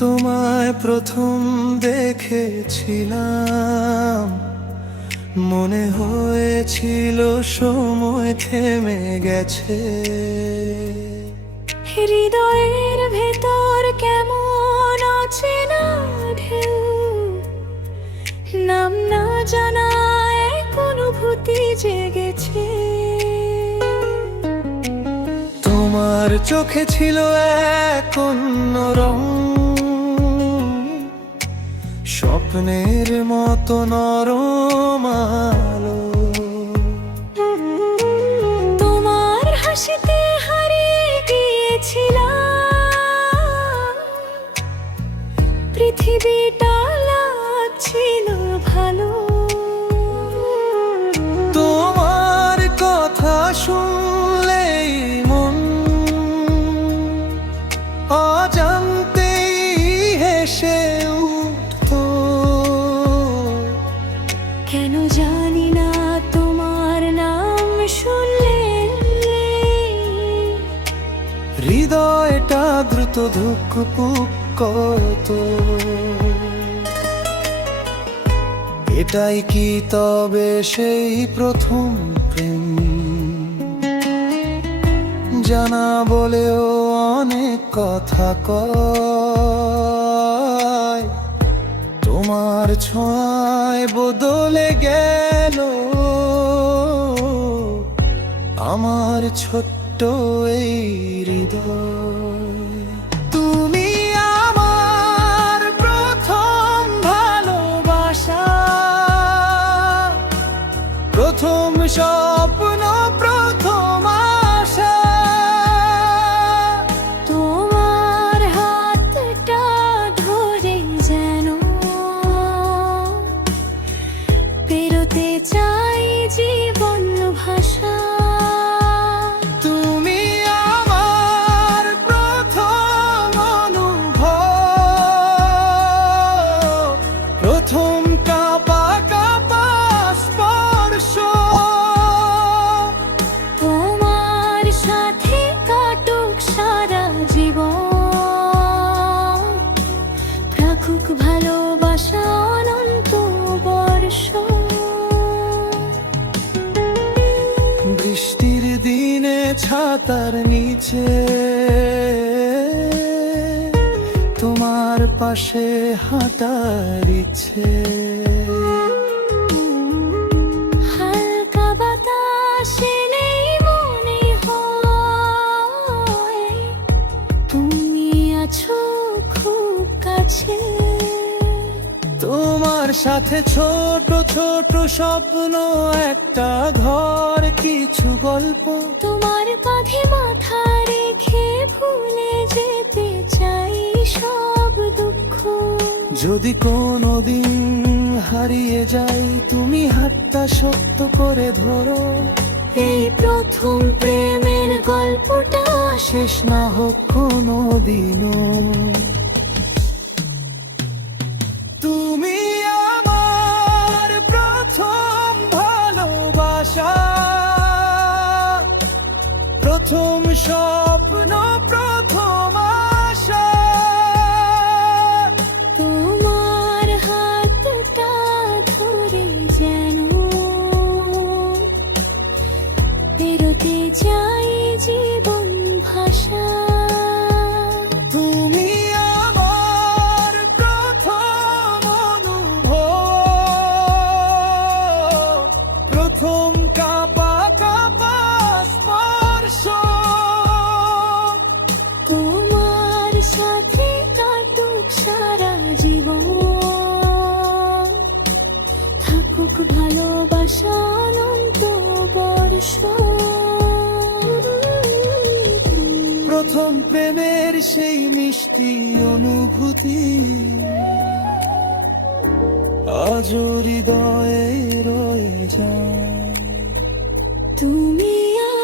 তোমায় প্রথম দেখেছিলাম, মনে হয়েছিল সময় থেমে গেছে। হৃদয়ের ভেতর কেমন অচেনা ঢেউ, নাম না জানা এক অনুভূতি জেগেছে। তোমার চোখে ছিল এক অন্য রং, স্বপ্নের মতো নরম আলো। তোমার হাসিতে হারিয়ে গিয়েছিলাম, পৃথিবীটা লাগছিল ভালো। তোমার কথা শুনলেই মন অজান্তেই হেসে উঠতো। কেন জানি না তোমার নাম শুনলে হৃদয়টা দ্রুত ধুকপুক করতো। এটাই কি তবে সেই প্রথম প্রেম? জানা বলেও অনেক কথা কয়, তোমার ছোঁয়ায় বদলে গেল আমার ছোট্ট এই হৃদয়। তুমি আমার প্রথম ভালোবাসা, প্রথম স্বপ্ন, প্রথম আশা। তোমার হাতটা ধরে যেন পেরোতে চাই জীবন ভাষা। তুমি আমার প্রথম অনুভব, প্রথম কাঁপা কাঁপা স্পর্শ। তোমার সাথে কাটুক সারা জীবন, রাখুক ভালোবাসা অনন্ত বর্ষ। বৃষ্টির দিনে ছাতার নিচে তোমার পাশে হাঁটার ইচ্ছে। হালকা বাতাস এলেই মনে হয় তুমি আছো খুব কাছে। তোমার সাথে ছোট ছোট স্বপ্ন, একটা ঘর, কিছু গল্প। তোমার কাঁধে মাথা রেখে ভুলে যেতে চাই সব দুঃখ। যদি কোনোদিন হারিয়ে যাই, তুমি হাতটা শক্ত করে ধরো। এই প্রথম প্রেমের গল্পটা শেষ না হোক কোনোদিনও। তুমি আমার প্রথম ভালোবাসা, প্রথম স্বপ্ন, প্রথম আশা। তোমার হাতটা ধরে যেন পেরোতে চাই জীবন ভাষা। তুমি আমার প্রথম অনুভব, প্রথম কাঁপা কাঁপা স্পর্শ। তোমার সাথে কাটুক সারা জীবন, থাকুক ভালোবাসা অনন্ত বর্ষ। প্রথম প্রেমের সেই মিষ্টি অনুভূতি আজও হৃদয়ে রয়ে যায়। তুমি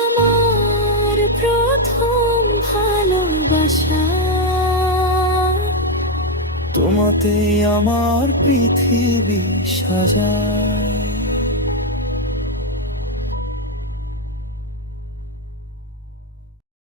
আমার প্রথম ভালোবাসা, তোমাতেই আমার পৃথিবী সাজায়।